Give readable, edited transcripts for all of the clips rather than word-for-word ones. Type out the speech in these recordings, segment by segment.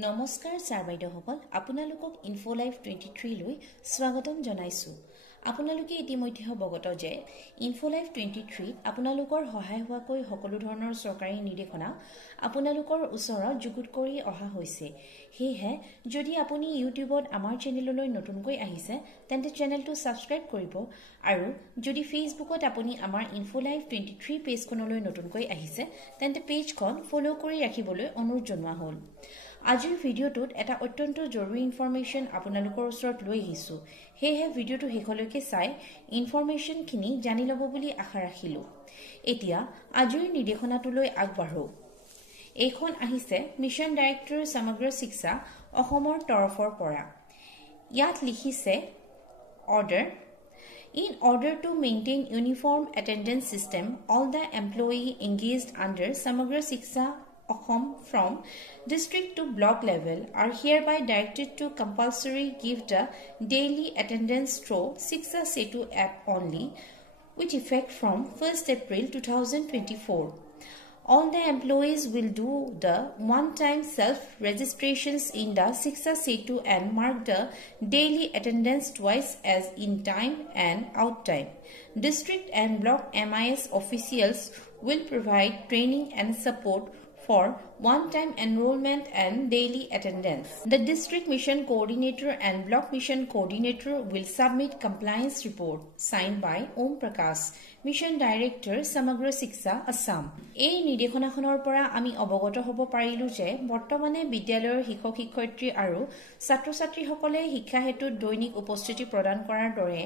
নমস্কাৰ ছাৰ বাইদেউসকল আপোনালোকক ইনফো লাইভ 23 লৈ স্বাগতম জনাইছো আপোনালোকে ইতিমধ্যে অৱগত যে ইনফো লাইভ 23 আপোনালোকৰ সহায় হোৱাকৈ সকলো ধৰণৰ চৰকাৰী নিৰ্দেশনা আপোনালোকৰ ওচৰত যুগুত কৰি অহা হৈছে হেহে যদি আপুনি ইউটিউবত আমাৰ চেনেললৈ নতুনকৈ আহিছে তেন্তে চেনেলটো সাবস্ক্ৰাইব কৰিব আৰু যদি ফেসবুকত আপুনি আমাৰ ইনফো লাইভ 23 পেজখনলৈ নতুনকৈ আহিছে তেন্তে পেজখন ফলো কৰি ৰাখিবলৈ অনুৰোধ জনোৱা হ'ল আজিৰ ভিডিওটোত এটা অত্যন্ত জৰুৰী ইনফৰমেশন আপোনালোকৰ ওচৰত লৈ আহিছো হেহে ভিডিওটো হেখলৈকে চাই ইনফৰমেশনখিনি জানি লব বুলি আশা ৰাখিলো এতিয়া আজিৰ নিৰ্দেশনাটোলৈ আগবাঢ়ো এইখন আহিছে মিছন ডাইৰেক্টৰ সমগ্ৰ শিক্ষা অসমৰ তৰফৰ পৰা ইয়াত লিখিছে order In order to maintain uniform attendance system, all the employee engaged under Samagra Shiksha Assam from district to block level are hereby directed to compulsory give the daily attendance through Shiksha Setu app only, with effect from 1st April 2024. All the employees will do the one-time self-registrations in the Shiksha Setu and mark the daily attendance twice as in time and out time. District and block MIS officials will provide training and support for one-time enrollment and daily attendance. The district mission coordinator and block mission coordinator will submit compliance report signed by Om Prakash, mission director Samagra Shiksha Assam. এই নিৰ্দেশনাখনৰ পৰা আমি অৱগত হ'ব পাৰিলো যে বৰ্তমানে বিদ্যালয়ৰ শিক্ষক শিক্ষয়িত্ৰী আৰু ছাত্ৰ-ছাত্ৰীসকলে শিক্ষা হেতুত দৈনিক উপস্থিতি প্ৰদান কৰাৰ দৰে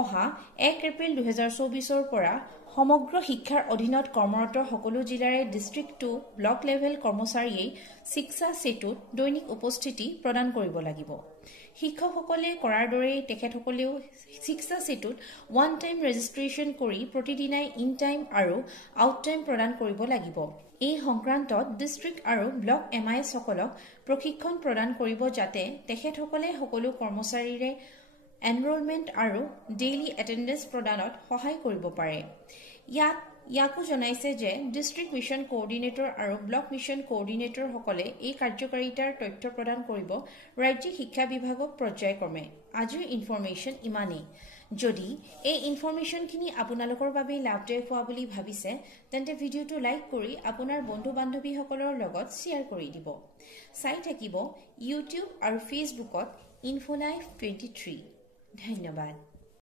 অহা 1 এপ্ৰিল 2024 পৰা সমগ্ৰ শিক্ষাৰ অধীনত কৰ্মৰত সকলো জিলাৰে ডিস্ট্ৰিক্ট টু ব্লক লেভেল কৰ্মচাৰীয়ে শিক্ষা সেতুত দৈনিক উপস্থিতি প্ৰদান কৰিব লাগিব শিক্ষকসকলে কৰাৰ দৰে তেখেতসকলেও শিক্ষা সেতুত ওৱান টাইম ৰেজিষ্ট্ৰেচন কৰি প্ৰতিদিনাই ইন টাইম আৰু আউট টাইম প্ৰদান কৰিব লাগিব এই সংক্ৰান্তত ডিস্ট্ৰিক্ট আৰু ব্লক এমআইএছ সকলক প্ৰশিক্ষণ প্ৰদান কৰিব যাতে তেখেতসকলে সকলো কৰ্মচাৰীৰে এনৰোলমেন্ট আৰু ডেইলি এটেন্ডেন্স প্ৰদানত সহায় কৰিব পাৰে ইয়াকো জনাইছে যে ডিস্ট্ৰিক্ট মিছন কোঅৰ্ডিনেটৰ আৰু ব্লক মিছন কোঅৰ্ডিনেটৰ সকলে এই কাৰ্যকাৰিতাৰ তথ্য প্ৰদান কৰিব ৰাজ্যিক শিক্ষা বিভাগক পৰ্যায়ক্ৰমে আজিৰ ইনফৰমেশন ইমানেই যদি এই ইনফৰমেশনখিনি আপোনালোকৰ বাবে লাভদায়ক হোৱা বুলি ভাবিছে তেন্তে ভিডিওটো লাইক কৰি আপোনাৰ বন্ধু বান্ধৱীসকলৰ লগত শ্বেয়াৰ কৰি দিব চাই থাকিব ইউটিউব আৰু ফেসবুকত ইনফো লাইভ 23 ধন্যবাদ